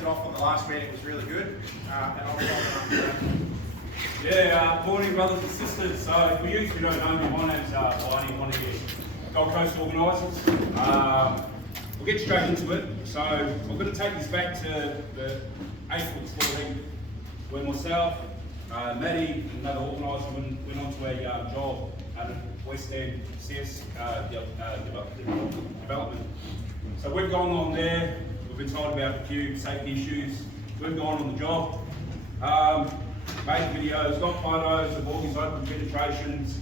kicked it off on the last meeting. It was really good. And I'll Morning, brothers and sisters. So, for you who don't know me, my name's Whittington, one of the Gold Coast organisers. We'll get straight into it. So, I'm going to take this back to the April 14, when myself, Maddie, and another organiser went on to a job at West End CS development. So, we've gone on there. We've been told about a few safety issues. We've gone on the job. Made videos, got photos of all these open penetrations,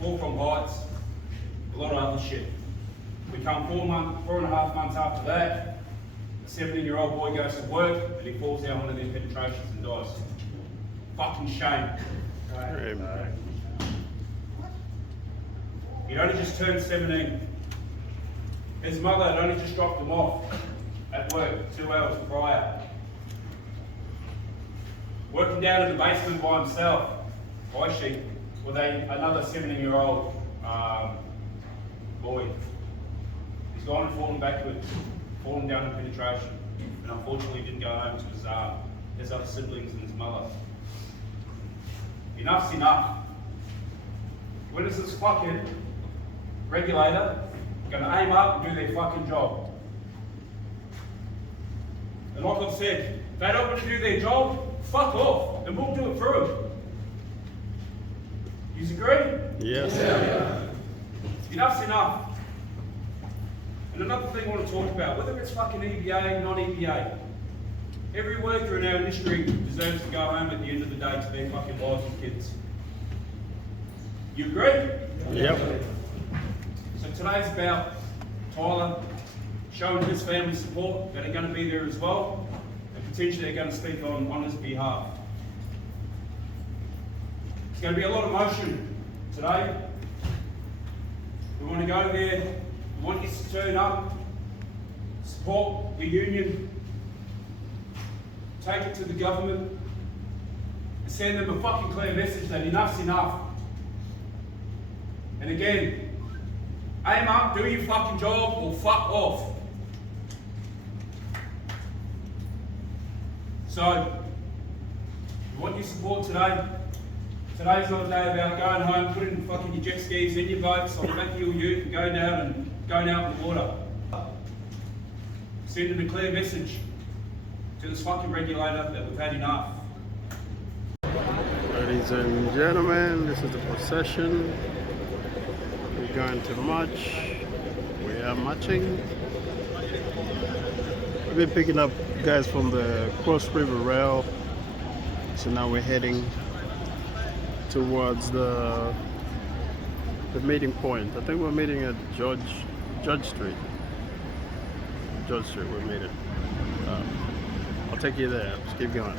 fall from heights, a lot of other shit. We come 4.5 months after that, a 17-year-old boy goes to work and he falls down one of these penetrations and dies. Fucking shame. He'd only just turned 17. His mother had only just dropped him off at work 2 hours prior. Working down in the basement by himself, with another 17-year-old boy. He's gone and fallen backwards, fallen down in penetration, and unfortunately didn't go home to his other siblings and his mother. Enough's enough. When is this fucking regulator going to aim up and do their fucking job? And like I've said, if they don't want to do their job, fuck off, and we'll do it for them. You agree? Yes. Yeah. Enough's enough. And another thing I want to talk about, whether it's fucking EBA, non-EBA, every worker in our industry deserves to go home at the end of the day to their fucking wives and kids. You agree? Yep. So today's about Tyler showing his family support that are going to be there as well. Potentially they're going to speak on his behalf. There's going to be a lot of motion today. We want to go there. We want you to turn up, support the union, take it to the government, and send them a fucking clear message that enough's enough. And again, aim up, do your fucking job, or fuck off. So, we want your support today. Today's not a day about going home, putting fucking your jet skis in your boats on the back of your ute and going out in the water. Sending a clear message to this fucking regulator that we've had enough. Ladies and gentlemen, this is the procession. We're going to march. We are marching. We've been picking up guys from the Cross River Rail, so now we're heading towards the meeting point. I think we're meeting at Judge Street. Judge Street, we're meeting. I'll take you there. Just keep going.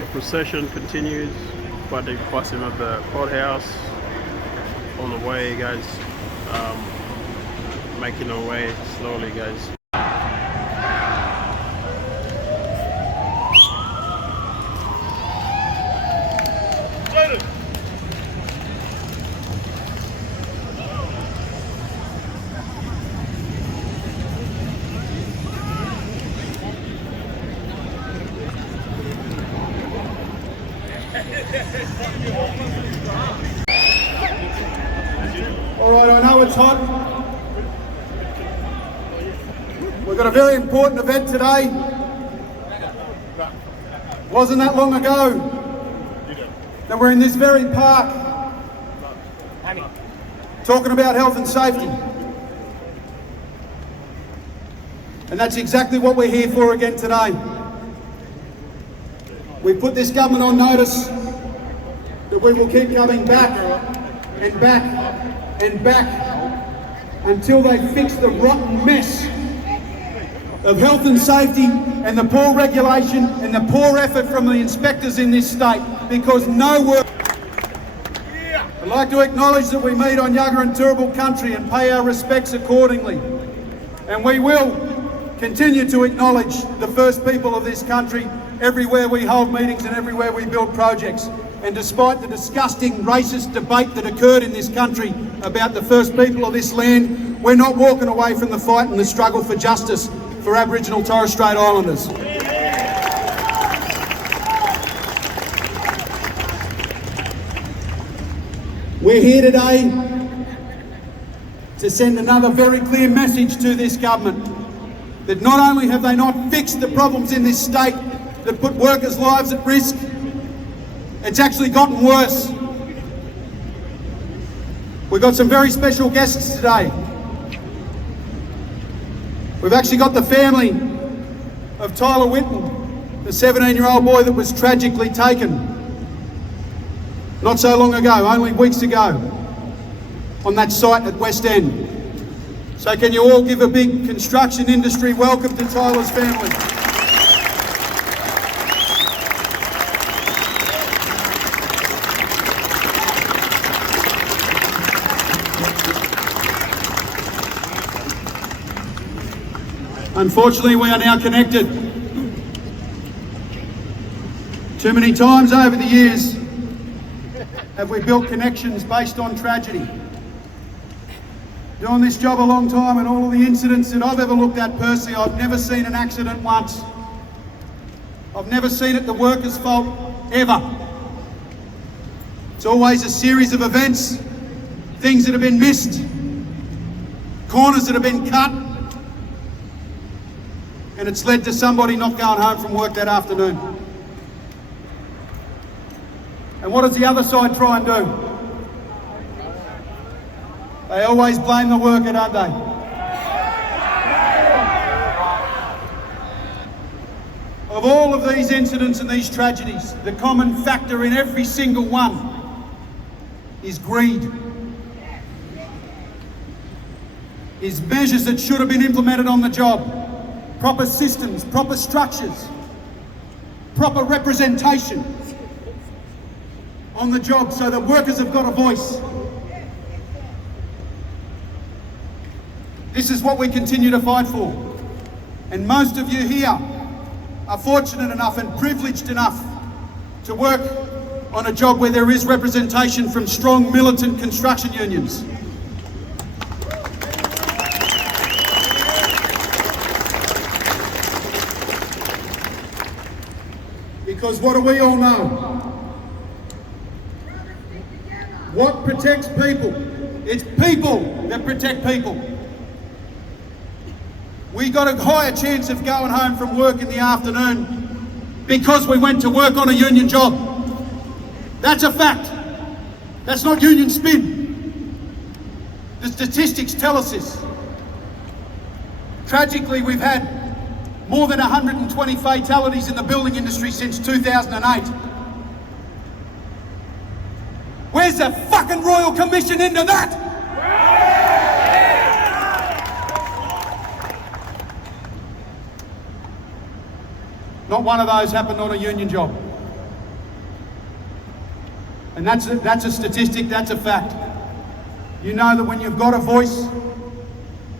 The procession continues. But they're crossing up the courthouse on the way, guys. Making our way slowly, guys. All right, I know it's hot. We've got a very important event today. Wasn't that long ago that we're in this very park talking about health and safety. And that's exactly what we're here for again today. We've put this government on notice that we will keep coming back and back and back until they fix the rotten mess of health and safety and the poor regulation and the poor effort from the inspectors in this state, because no work. I'd like to acknowledge that we meet on Yagara and Turrbal country and pay our respects accordingly. And we will continue to acknowledge the first people of this country everywhere we hold meetings and everywhere we build projects. and despite the disgusting racist debate that occurred in this country about the first people of this land, we're not walking away from the fight and the struggle for justice for Aboriginal Torres Strait Islanders. We're here today to send another very clear message to this government that not only have they not fixed the problems in this state that put workers' lives at risk, it's actually gotten worse. We've got some very special guests today. We've actually got the family of Tyler Whittington, the 17-year-old boy that was tragically taken not so long ago, only weeks ago, on that site at West End. So can you all give a big construction industry welcome to Tyler's family? Unfortunately, we are now connected. Too many times over the years have we built connections based on tragedy. Doing this job a long time, and all of the incidents that I've ever looked at personally, I've never seen an accident once. I've never seen it the workers' fault, ever. It's always a series of events, things that have been missed, corners that have been cut, and it's led to somebody not going home from work that afternoon. And what does the other side try and do? They always blame the worker, don't they? Of all of these incidents and these tragedies, the common factor in every single one is greed. Is measures that should have been implemented on the job. Proper systems, proper structures, proper representation on the job so that workers have got a voice. This is what we continue to fight for. And most of you here are fortunate enough and privileged enough to work on a job where there is representation from strong militant construction unions. Because what do we all know? What protects people? It's people that protect people. We got a higher chance of going home from work in the afternoon because we went to work on a union job. That's a fact. That's not union spin. The statistics tell us this. Tragically, we've had more than 120 fatalities in the building industry since 2008. Where's the fucking Royal Commission into that? Not one of those happened on a union job. And that's a statistic, that's a fact. You know that when you've got a voice,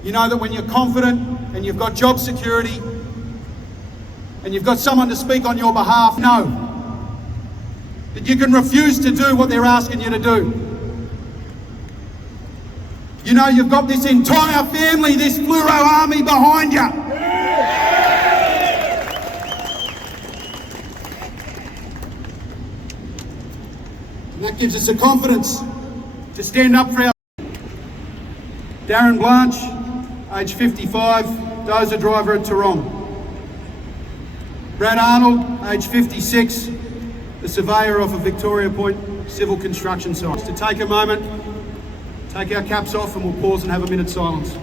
you know that when you're confident and you've got job security and you've got someone to speak on your behalf, know that you can refuse to do what they're asking you to do. You know you've got this entire family, this fluoro army behind you. And that gives us the confidence to stand up for our... Darren Blanche, age 55, dozer driver at Tarong. Brad Arnold, age 56, the surveyor off of Victoria Point civil construction site. To take a moment, take our caps off, and we'll pause and have a minute's silence.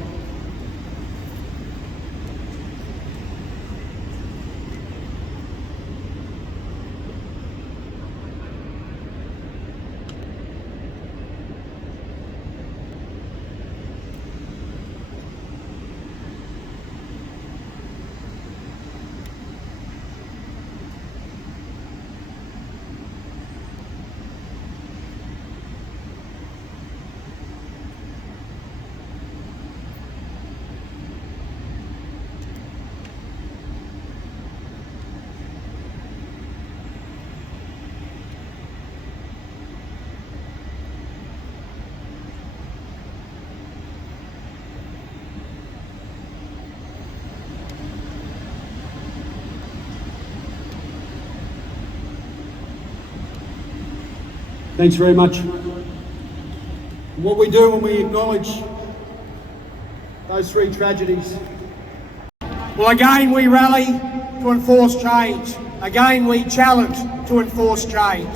Thanks very much. What we do when we acknowledge those three tragedies. Well, again we rally to enforce change. Again we challenge to enforce change.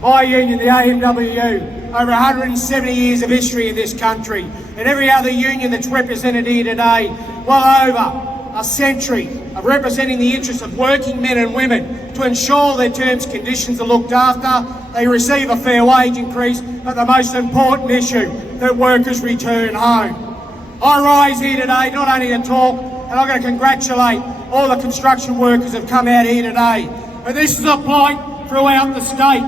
My union, the AMWU, over 170 years of history in this country, and every other union that's represented here today, well over a century of representing the interests of working men and women to ensure their terms and conditions are looked after, they receive a fair wage increase, but the most important issue, that workers return home. I rise here today not only to talk, and I'm going to congratulate all the construction workers who have come out here today, but this is a plight throughout the state.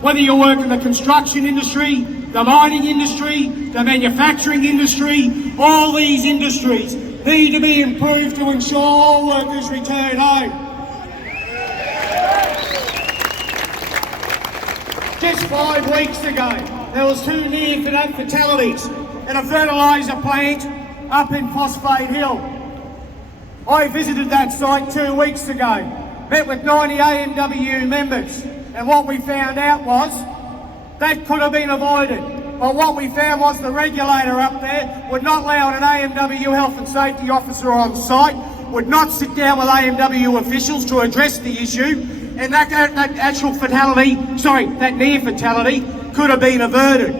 Whether you work in the construction industry, the mining industry, the manufacturing industry, all these industries need to be improved to ensure all workers return home. Just 5 weeks ago, there was 2 near fatalities at a fertiliser plant up in Phosphate Hill. I visited that site 2 weeks ago, met with 90 AMWU members, and what we found out was that could have been avoided. But what we found was the regulator up there would not allow an AMWU health and safety officer on site, would not sit down with AMWU officials to address the issue, and that actual fatality, that near fatality, could have been averted.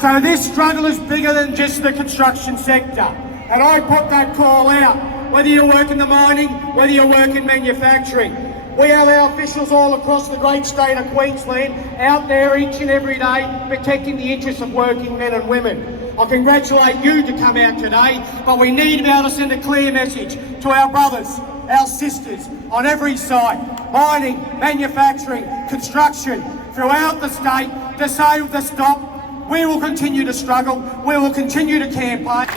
So this struggle is bigger than just the construction sector. And I put that call out, whether you work in the mining, whether you work in manufacturing. We have our officials all across the great state of Queensland out there each and every day protecting the interests of working men and women. I congratulate you to come out today, but we need to be able to send a clear message to our brothers, our sisters on every site, mining, manufacturing, construction, throughout the state, to say to stop. We will continue to struggle, we will continue to campaign.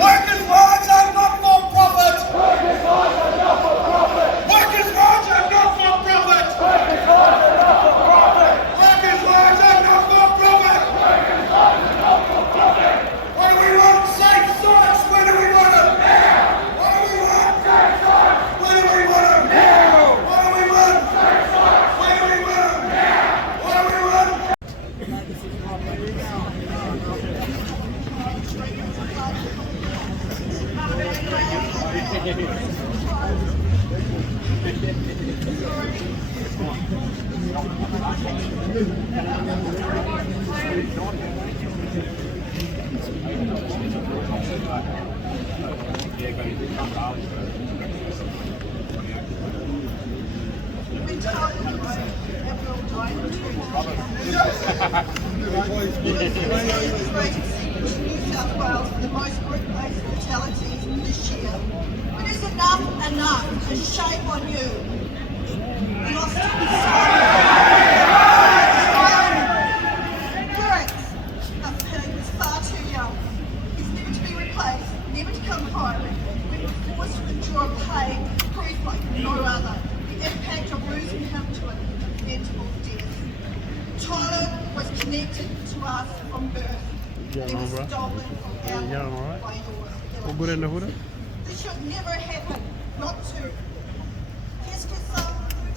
Workers' rights are not for profit. Workers' rights are not for profit. Workers' rights are not for profit. Workers' rights are not for profit. Workers' rights are not for profit. Workers' rights are not for profit. What do we want? Safe sites. Where do we want them? Now. What do we want? Safe sites. Where do we want them? Now. What do we want? Safe sites. Where do we want them? Now. What do we want? New South Wales for the most workplace fatalities this year. But is enough? And shame on you. We lost parents. Our parent was far too young. He's never to be replaced, never to come home. We were forced to endure pain, proof like no other. The impact of losing him to a preventable death. Tyler was connected to us from birth. He was stolen from our life by yours. This should never happen, not to